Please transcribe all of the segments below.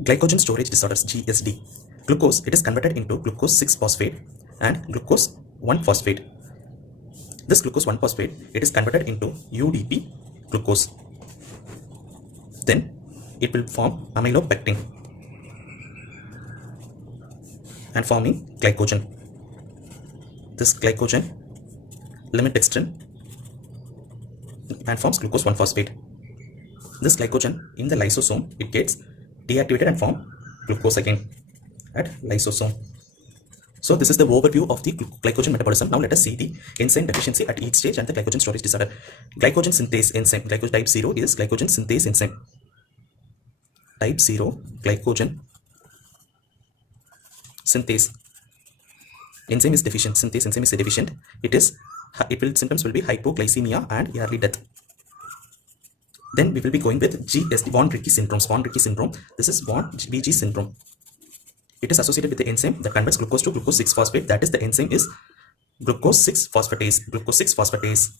Glycogen storage disorders GSD. Glucose, it is converted into glucose 6 phosphate and glucose 1 phosphate. This glucose 1 phosphate, it is converted into UDP glucose. Then it will form amylopectin and forming glycogen. This glycogen limit dextrin and forms glucose 1 phosphate. This glycogen in the lysosome, it gets deactivated and form glucose again at lysosome. So this is the overview of the glycogen metabolism. Now let us see the enzyme deficiency at each stage and the glycogen storage disorder. Glycogen synthase enzyme, glycogen type 0 is glycogen synthase enzyme. Type 0 glycogen synthase enzyme is deficient. Synthase enzyme is deficient. Symptoms will be hypoglycemia and early death. Then we will be going with GSD, von Wright syndrome. Von Wright syndrome. This is von Wright syndrome. It is associated with the enzyme that converts glucose to glucose 6 phosphate. That is, the enzyme is glucose 6 phosphatase. Glucose 6 phosphatase.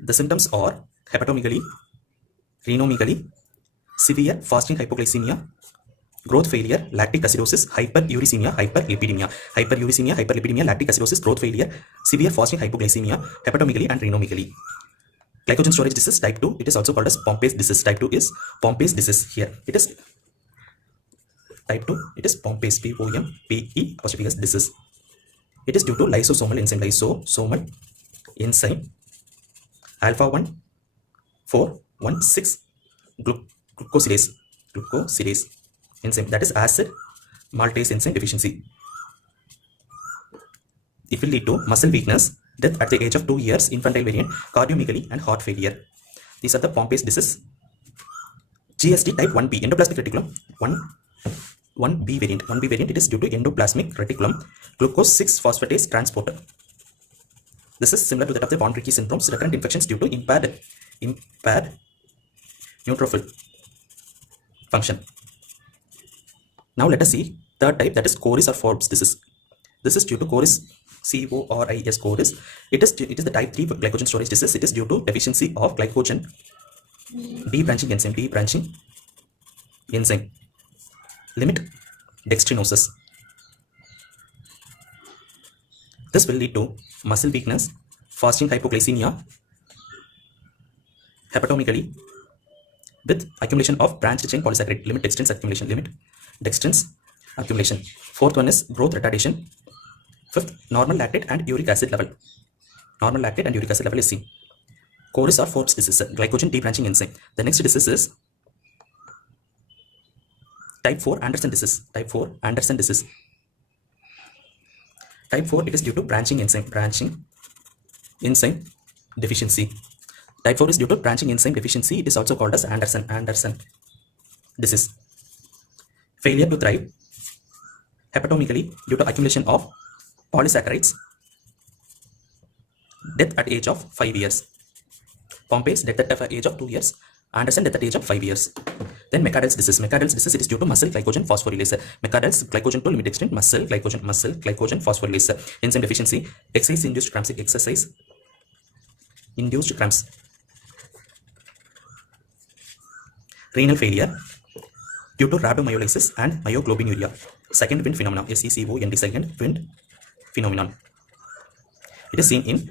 The symptoms are hepatomegaly, renomegaly, severe fasting hypoglycemia, growth failure, lactic acidosis, hyperuricemia, hyperlipidemia. Hyperuricemia, hyperlipidemia, lactic acidosis, growth failure, severe fasting hypoglycemia, hepatomegaly and renomegaly. Glycogen storage disease type 2, it is also called as Pompey's disease. Type 2 is Pompey's disease. Here it is type 2, it is Pompey's, P-O-M-P-E-S disease. It is due to lysosomal enzyme alpha 1 4 1 6 glucosidase enzyme, that is acid maltase enzyme deficiency. It will lead to muscle weakness, death at the age of 2 years, infantile variant, cardiomegaly and heart failure. These are the Pompey's disease. GSD type 1B, endoplasmic reticulum 1B variant. 1B variant, it is due to endoplasmic reticulum glucose 6 phosphatase transporter. This is similar to that of the von Wright syndrome. Recurrent infections due to impaired neutrophil function. Now let us see third type, that is Coris or Forbes disease. This is due to Coris, C-O-R-I-S, Coris. It is the type 3 glycogen storage disease. It is due to deficiency of glycogen debranching enzyme, limit dextrinosis. This will lead to muscle weakness, fasting hypoglycemia, hepatomegaly with accumulation of branched chain polysaccharide, limit dextrins accumulation. Fourth one is growth retardation. Fifth, normal lactate and uric acid level. Normal lactate and uric acid level is seen. Coris or Forbes disease, glycogen debranching enzyme. The next disease is type 4 Anderson disease. Type 4 Anderson disease. Type 4, it is due to branching enzyme deficiency. Type 4 is due to branching enzyme deficiency. It is also called as Anderson disease. Failure to thrive, hepatomegaly due to accumulation of polysaccharides, death at age of 5 years. Pompey's, death at age of 2 years. Anderson, death at age of 5 years. Then McArdle's disease. McArdle's disease, it is due to muscle glycogen phosphorylase. McArdle's glycogen to limit extent, muscle glycogen phosphorylase. Enzyme deficiency, exercise induced cramps. Renal failure due to rhabdomyolysis and myoglobinuria. Second wind phenomenon, SECOND, second wind phenomenon. It is seen in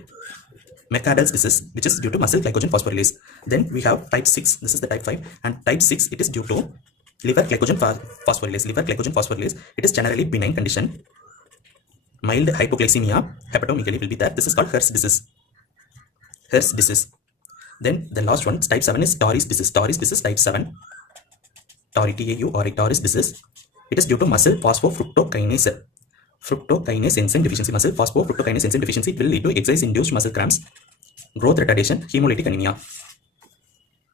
McArdle's disease, which is due to muscle glycogen phosphorylase. Then we have type 6, this is the type 5, and type 6, it is due to liver glycogen phosphorylase. It is generally benign condition. Mild hypoglycemia, hepatomegaly will be there. This is called Hirsch's disease. Then the last one, type 7, is Torres disease. Torres disease type 7. Torres disease. It is due to muscle phosphofructokinase enzyme deficiency. Muscle phosphofructokinase enzyme deficiency will lead to exercise induced muscle cramps, growth retardation, hemolytic anemia.